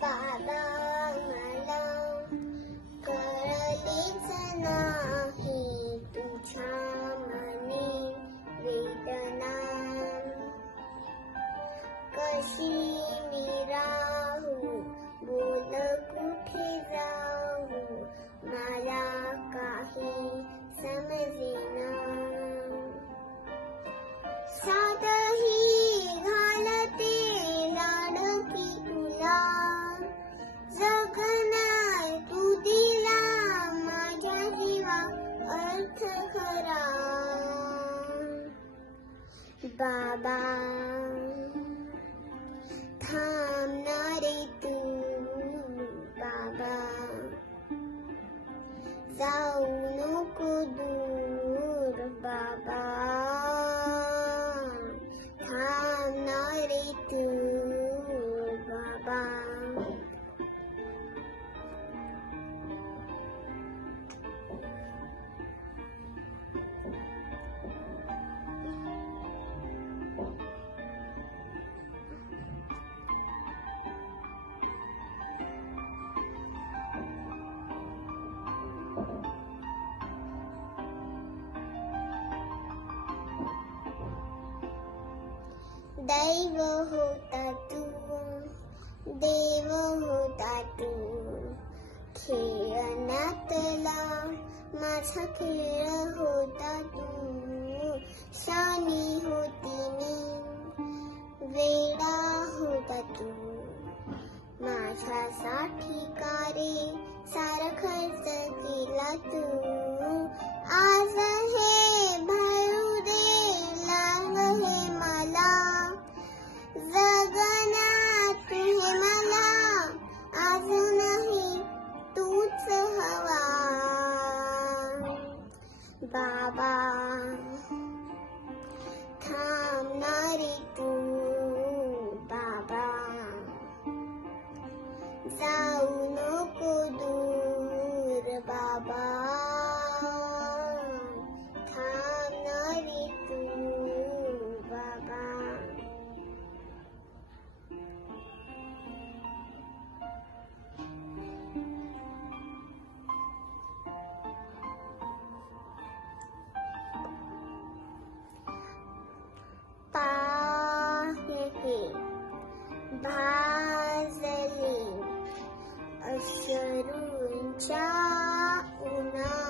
बाबा मला कळलेच नाही तुझ्या मनी वेदना, कशी मी राहू बोल कुठे जाऊ मला काही समजेना. साधही घालते लाडकी तुला, जगनाय तू दिला माझ्या जीवा अर्थ खरा. बाबा थांबणारे तू, बाबा जाऊ नको दूर. बाबा थांबणारे तू, बाबा. दैव होता तू, देव होता तू, खेळण्यातला माझा खेळ होता तू. शानी होती मी, वेडा होता तू, माझ्यासाठी कारे सारा खर्च केला तू. आज हे भरू दे लाग हे मला, जगण्यात हे मला अजूनही तूच हवा. बाबा थांबणारे तू, बाबा जाऊ नको दूर. बाबा थांबणारे तू, बाबा. पाहे भाजले अश्रूंच्या उन्हात,